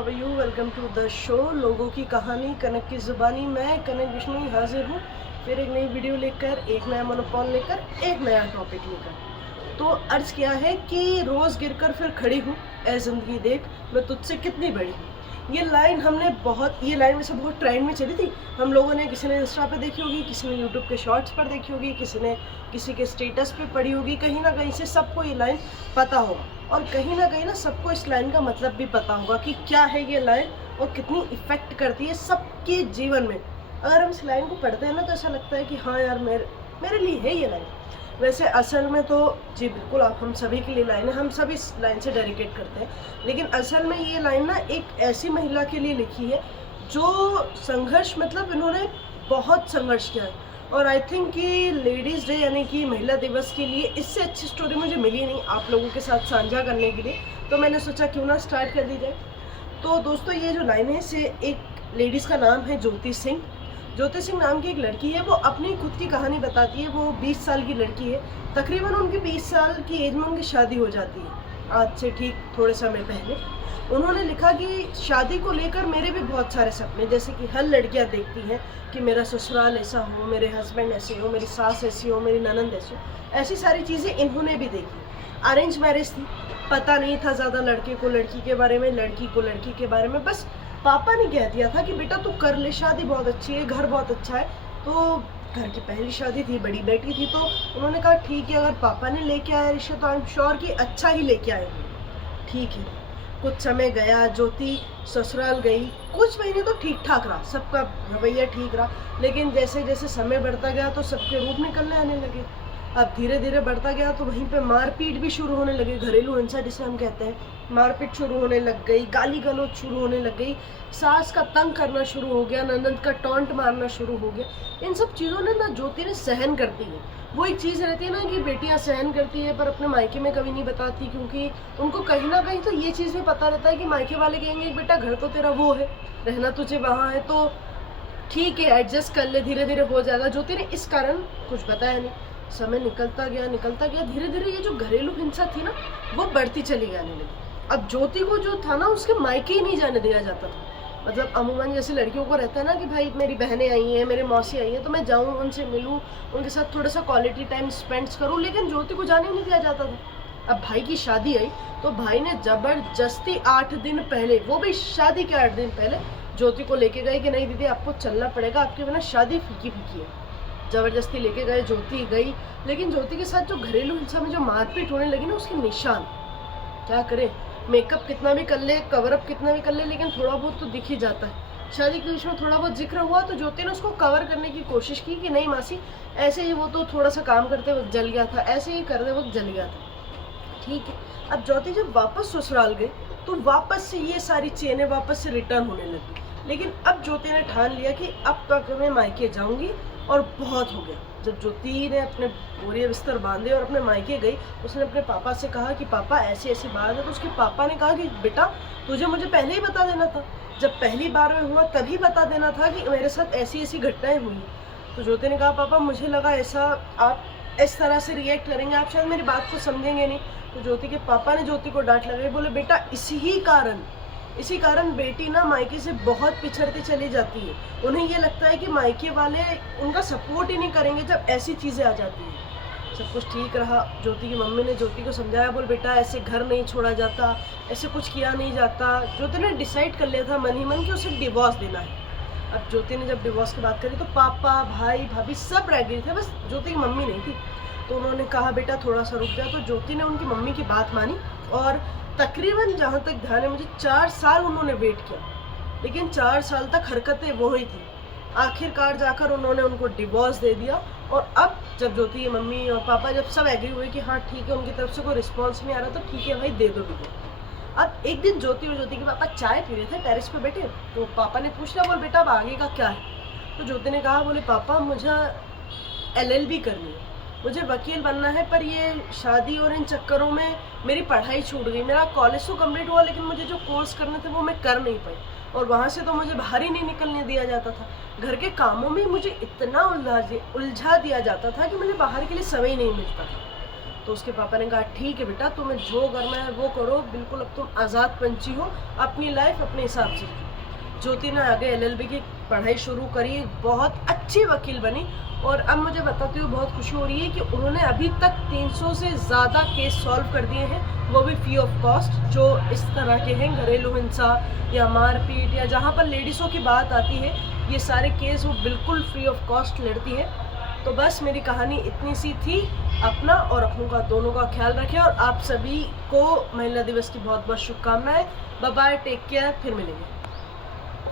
You welcome to the show लोगों की कहानी कनक की ज़ुबानी। मैं कनक बिश्नोई हाजिर हूँ फिर एक नई वीडियो लेकर, एक नया मोनोपॉल लेकर, एक नया टॉपिक लेकर। तो अर्ज किया है कि रोज़ गिरकर फिर खड़ी हूँ, ऐ ज़िंदगी देख मैं तुझसे कितनी बड़ी हूँ। ये लाइन वैसे बहुत ट्रेंड में चली थी। हम लोगों ने, किसी ने इंस्टा पे देखी होगी, किसी ने यूट्यूब के शॉर्ट्स पर देखी होगी, किसी ने किसी के स्टेटस पे पढ़ी होगी। कहीं ना कहीं से सबको ये लाइन पता होगा और कहीं ना सबको इस लाइन का मतलब भी पता होगा कि क्या है ये लाइन और कितनी इफ़ेक्ट करती है सबके जीवन में। अगर हम इस लाइन को पढ़ते हैं ना तो ऐसा लगता है कि हाँ यार, मेरे लिए है ये लाइन। वैसे असल में तो जी बिल्कुल आप हम सभी के लिए लाइन है, हम सभी इस लाइन से डेडिकेट करते हैं। लेकिन असल में ये लाइन ना एक ऐसी महिला के लिए लिखी है जो संघर्ष, मतलब इन्होंने बहुत संघर्ष किया है। और आई थिंक कि लेडीज़ डे यानी कि महिला दिवस के लिए इससे अच्छी स्टोरी मुझे मिली नहीं आप लोगों के साथ साझा करने के लिए, तो मैंने सोचा क्यों ना स्टार्ट कर दी जाए। तो दोस्तों, ये जो लाइन है इसे एक लेडीज़ का नाम है ज्योति सिंह। ज्योति सिंह नाम की एक लड़की है, वो अपनी खुद की कहानी बताती है। वो 20 साल की लड़की है, तकरीबन उनकी 20 साल की एज में उनकी शादी हो जाती है, आज से ठीक थोड़े समय पहले। उन्होंने लिखा कि शादी को लेकर मेरे भी बहुत सारे सपने, जैसे कि हर लड़कियां देखती हैं कि मेरा ससुराल ऐसा हो, मेरे हस्बैंड ऐसे हो, मेरी सास ऐसी हो, मेरी ननंद ऐसी हो, ऐसी सारी चीज़ें इन्होंने भी देखी। अरेंज मैरिज थी, पता नहीं था ज़्यादा लड़के को लड़की के बारे में, लड़की को लड़की के बारे में। बस पापा ने कह दिया था कि बेटा तू कर ले, शादी बहुत अच्छी है, घर बहुत अच्छा है। तो घर की पहली शादी थी, बड़ी बेटी थी, तो उन्होंने कहा ठीक है, अगर पापा ने लेके आया रिश्ता तो आई एम श्योर कि अच्छा ही लेके आए होंगे। ठीक है, कुछ समय गया, ज्योति ससुराल गई, कुछ महीने तो ठीक ठाक रहा, सबका रवैया ठीक रहा। लेकिन जैसे जैसे समय बढ़ता गया तो सबके रूप निकलने आने लगे। अब धीरे धीरे बढ़ता गया तो वहीं पे मारपीट भी शुरू होने लगे, घरेलू हिंसा जिसे हम कहते हैं, मारपीट शुरू होने लग गई, गाली गलौज शुरू होने लग गई, सास का तंग करना शुरू हो गया, ननद का टॉन्ट मारना शुरू हो गया। इन सब चीज़ों ने ना ज्योति ने सहन करती है। वो एक चीज़ रहती है ना कि बेटियां सहन करती है पर अपने मायके में कभी नहीं बताती, क्योंकि उनको कहीं ना कहीं तो ये चीज़ भी पता रहता है कि मायके वाले कहेंगे बेटा घर तो तेरा वो है, रहना तुझे वहाँ है, तो ठीक है एडजस्ट कर ले, धीरे धीरे हो जाएगा। ज्योति ने इस कारण कुछ बताया नहीं। समय निकलता गया, धीरे धीरे ये जो घरेलू हिंसा थी ना वो बढ़ती चली जाने लगी। अब ज्योति को जो था ना उसके मायके ही नहीं जाने दिया जाता था। मतलब अमूमन जैसे लड़कियों को रहता है ना कि भाई मेरी बहनें आई हैं, मेरे मौसी आई हैं, तो मैं जाऊँ उनसे मिलूँ, उनके साथ थोड़ा सा क्वालिटी टाइम स्पेंड करूँ, लेकिन ज्योति को जाने नहीं दिया जाता था। अब भाई की शादी आई तो भाई ने जबरदस्ती 8 दिन पहले, वो भी शादी के 8 दिन पहले, ज्योति को लेके गए कि नहीं दीदी आपको चलना पड़ेगा, आपके बिना शादी फीकी फीकी है। जबरदस्ती लेके गए, ज्योति गई। लेकिन ज्योति के साथ जो घरेलू हिंसा में जो मारपीट होने लगी ना, उसके निशान क्या करे, मेकअप कितना भी कर ले, कवर अप कितना भी कर ले, लेकिन थोड़ा बहुत तो दिख ही जाता है। शादी के बीच में थोड़ा बहुत जिक्र हुआ तो ज्योति ने उसको कवर करने की कोशिश की कि नहीं मासी ऐसे ही, वो तो थोड़ा सा काम करते वक्त जल गया था, ऐसे ही करते वक्त जल गया था। ठीक है, अब ज्योति जब वापस ससुराल गई तो वापस से ये सारी चेनें वापस से रिटर्न होने लगी। लेकिन अब ज्योति ने ठान लिया कि अब तक मैं मायके जाऊंगी और बहुत हो गया। जब ज्योति ने अपने बोरिया बिस्तर बांधे और अपने मायके गई, उसने अपने पापा से कहा कि पापा ऐसी ऐसी बात है। तो उसके पापा ने कहा कि बेटा तुझे मुझे पहले ही बता देना था, जब पहली बार में हुआ तभी बता देना था कि मेरे साथ ऐसी ऐसी घटनाएं हुई। तो ज्योति ने कहा पापा मुझे लगा ऐसा आप इस तरह से रिएक्ट करेंगे, आप शायद मेरी बात को समझेंगे नहीं। तो ज्योति के पापा ने ज्योति को डांट लगाई, बोले बेटा इसी कारण बेटी ना मायके से बहुत पिछड़ती चली जाती है। उन्हें ये लगता है कि मायके वाले उनका सपोर्ट ही नहीं करेंगे जब ऐसी चीज़ें आ जाती हैं। सब कुछ ठीक रहा। ज्योति की मम्मी ने ज्योति को समझाया, बोल बेटा ऐसे घर नहीं छोड़ा जाता, ऐसे कुछ किया नहीं जाता। ज्योति ने डिसाइड कर लिया था मन ही मन कि उसे डिवोर्स देना है। अब ज्योति ने जब डिवोर्स की बात करी तो पापा भाई भाभी सब रह गए थे, बस ज्योति की मम्मी नहीं थी। तो उन्होंने कहा बेटा थोड़ा सा रुक जा। तो ज्योति ने उनकी मम्मी की बात मानी और तकरीबन जहाँ तक ध्यान है मुझे 4 साल उन्होंने वेट किया, लेकिन 4 साल तक हरकतें वो ही थी। आखिरकार जाकर उन्होंने उनको डिवोर्स दे दिया। और अब जब ज्योति की मम्मी और पापा जब सब एग्री हुए कि हाँ ठीक है, उनकी तरफ से कोई रिस्पॉन्स नहीं आ रहा, तो ठीक है भाई दे दो डिवोर्स। अब एक दिन ज्योति और ज्योति के पापा चाय पी रहे थे टेरेस पे बैठे, तो पापा ने पूछ लिया, बोल बेटा अब आगे का क्या है। तो ज्योति ने कहा, बोले पापा मुझे LLB करनी है, मुझे वकील बनना है, पर ये शादी और इन चक्करों में मेरी पढ़ाई छूट गई। मेरा कॉलेज तो कंप्लीट हुआ लेकिन मुझे जो कोर्स करने थे वो मैं कर नहीं पाई, और वहाँ से तो मुझे बाहर ही नहीं निकलने दिया जाता था। घर के कामों में मुझे इतना उलझा दिया जाता था कि मुझे बाहर के लिए समय ही नहीं मिलता था। तो उसके पापा ने कहा ठीक है बेटा, तुम्हें जो करना है वो करो, बिल्कुल अब तुम आज़ाद पंछी हो, अपनी लाइफ अपने हिसाब से। ज्योति ने आगे LLB की पढ़ाई शुरू करी, बहुत अच्छी वकील बनी और अब मुझे बताते हुए बहुत खुशी हो रही है कि उन्होंने अभी तक 300 से ज़्यादा केस सॉल्व कर दिए हैं, वो भी फ्री ऑफ कॉस्ट। जो इस तरह के हैं, घरेलू हिंसा या मारपीट या जहाँ पर लेडीज़ों की बात आती है, ये सारे केस वो बिल्कुल फ्री ऑफ कॉस्ट लड़ती है। तो बस मेरी कहानी इतनी सी थी। अपना और अपनों का दोनों का ख्याल रखें और आप सभी को महिला दिवस की बहुत बहुत शुभकामनाएं। बाय बाय, टेक केयर, फिर मिलेंगे।